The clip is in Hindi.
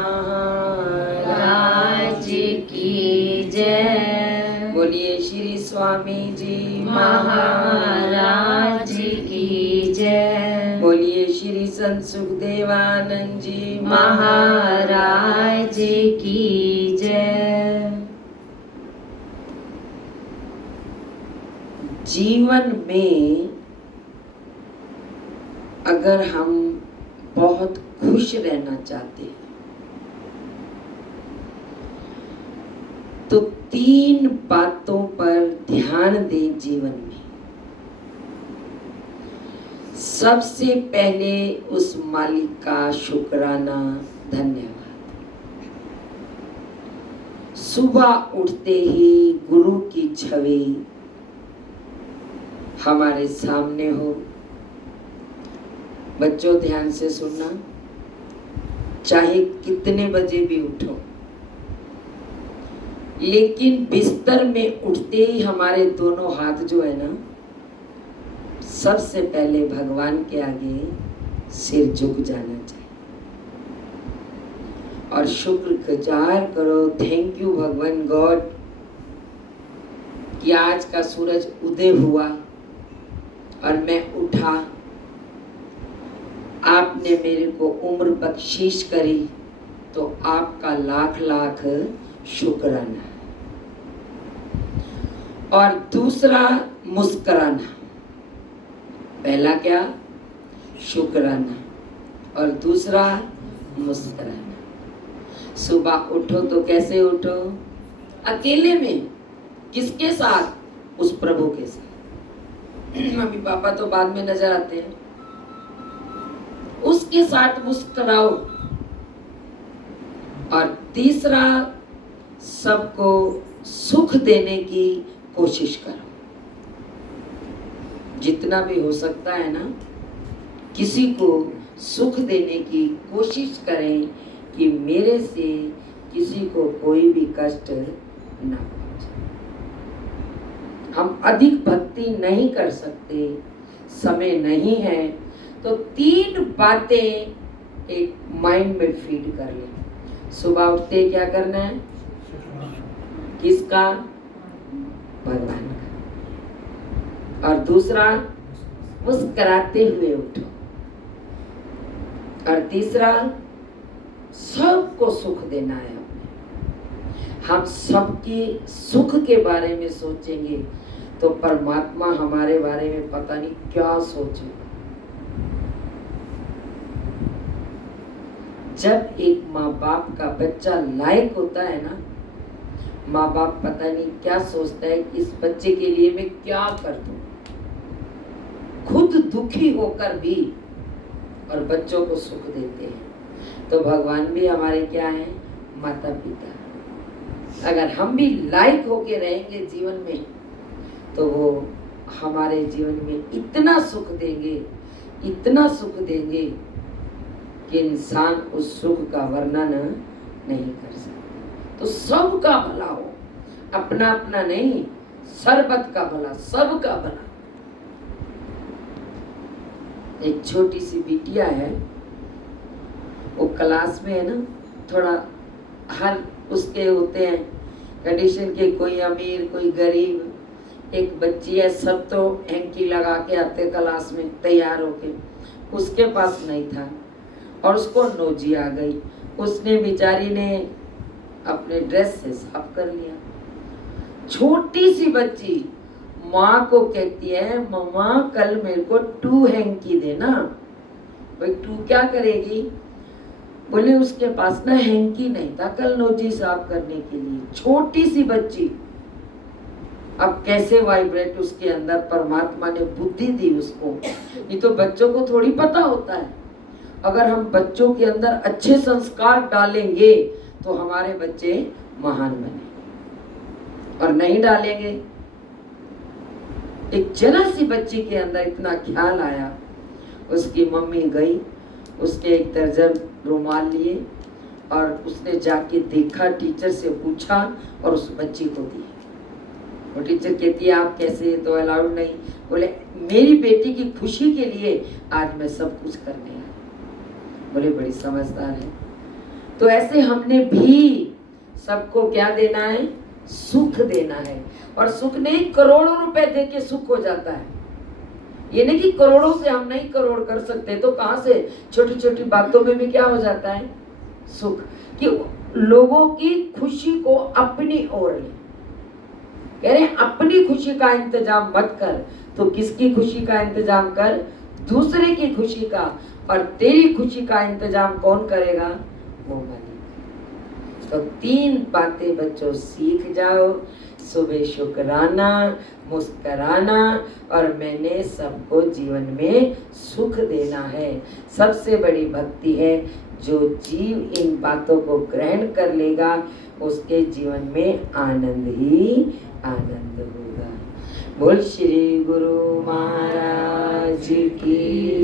महाराज की जय। बोलिए श्री स्वामी जी महाराज की जय। बोलिए श्री संत सुखदेवानंद जी महाराज की जय। जीवन में अगर हम बहुत खुश रहना चाहते हैं तो 3 बातों पर ध्यान दें जीवन में। सबसे पहले उस मालिक का शुक्राना, धन्यवाद। सुबह उठते ही गुरु की छवि हमारे सामने हो। बच्चों ध्यान से सुनना, चाहे कितने बजे भी उठो, लेकिन बिस्तर में उठते ही हमारे दोनों हाथ जो है ना, सबसे पहले भगवान के आगे सिर झुक जाना चाहिए और शुक्रगुजार करो। थैंक यू भगवान गॉड कि आज का सूरज उदय हुआ और मैं उठा, आपने मेरे को उम्र बख्शीश करी, तो आपका लाख लाख शुक्राना। और दूसरा मुस्कुराना। पहला क्या? शुक्राना, और दूसरा मुस्कुराना। सुबह उठो तो कैसे उठो? अकेले में। किसके साथ? उस प्रभु के साथ। मम्मी पापा तो बाद में नजर आते हैं, उसके साथ मुस्कुराओ। और तीसरा, सबको सुख देने की कोशिश करो। जितना भी हो सकता है ना, किसी को सुख देने की कोशिश करें कि मेरे से किसी को कोई भी कष्ट ना पहुंचे। हम अधिक भक्ति नहीं कर सकते, समय नहीं है, तो 3 बातें एक माइंड में फीड कर लें। सुबह उठते क्या करना है? किसका? भगवान का। और दूसरा, मुस्कुराते हुए उठो। और तीसरा, सबको सुख देना है अपने। हम सबकी सुख के बारे में सोचेंगे तो परमात्मा हमारे बारे में पता नहीं क्या सोचेगा। जब एक माँ बाप का बच्चा लायक होता है ना, माँ बाप पता नहीं क्या सोचता है कि इस बच्चे के लिए मैं क्या कर दूं। खुद दुखी होकर भी और बच्चों को सुख देते हैं। तो भगवान भी हमारे क्या हैं? माता पिता। अगर हम भी लायक होके रहेंगे जीवन में, तो वो हमारे जीवन में इतना सुख देंगे, इतना सुख देंगे कि इंसान उस सुख का वर्णन नहीं कर सकता। तो सबका भला हो, अपना अपना नहीं, सर्वत का भला, सबका भला। एक छोटी सी बिटिया है, वो क्लास में है ना, थोड़ा हर उसके होते हैं कंडीशन के, कोई अमीर कोई गरीब। एक बच्ची है, सब तो हैंकी लगा के आते क्लास में तैयार होके, उसके पास नहीं था और उसको नोजी आ गई। उसने बेचारी ने अपने ड्रेस से साफ कर लिया। छोटी सी बच्ची माँ को कहती है, मम्मा कल मेरे को 2 हैंकी देना। भाई 2 क्या करेगी? बोले उसके पास ना हैंकी नहीं था कल नोजी साफ करने के लिए। छोटी सी बच्ची, अब कैसे वाइब्रेट उसके अंदर परमात्मा ने बुद्धि दी उसको। नहीं तो बच्चों को थोड़ी पता होता है। अगर हम बच्चों के अंदर अच्छे संस्कार डालेंगे तो हमारे बच्चे महान बने, और नहीं डालेंगे। एक जरा सी बच्ची के अंदर इतना ख्याल आया, उसकी मम्मी गई, उसके एक दर्जन रुमाल लिए और उसने जाके देखा, टीचर से पूछा और उस बच्ची को दी। वो टीचर कहती है आप कैसे, तो अलाउड नहीं। बोले मेरी बेटी की खुशी के लिए आज मैं सब कुछ करने आया। बोले बड़ी समझदार है। तो ऐसे हमने भी सबको क्या देना है? सुख देना है। और सुख नहीं, करोड़ों रुपए दे के सुख हो जाता है। ये नहीं कि करोड़ों से हम नहीं करोड़ कर सकते, तो कहां से छोटी छोटी बातों में भी क्या हो जाता है? सुख। कि लोगों की खुशी को अपनी ओर ले। कह रहे अपनी खुशी का इंतजाम मत कर, तो किसकी खुशी का इंतजाम कर? दूसरे की खुशी का। और तेरी खुशी का इंतजाम कौन करेगा? वो मालिक। तो 3 बातें बच्चों सीख जाओ। सुबह शुक्राना, मुस्कराना, और मैंने सबको जीवन में सुख देना है। सबसे बड़ी भक्ति है। जो जीव इन बातों को ग्रहण कर लेगा, उसके जीवन में आनंद ही आनंद होगा। बोल श्री गुरु महाराज की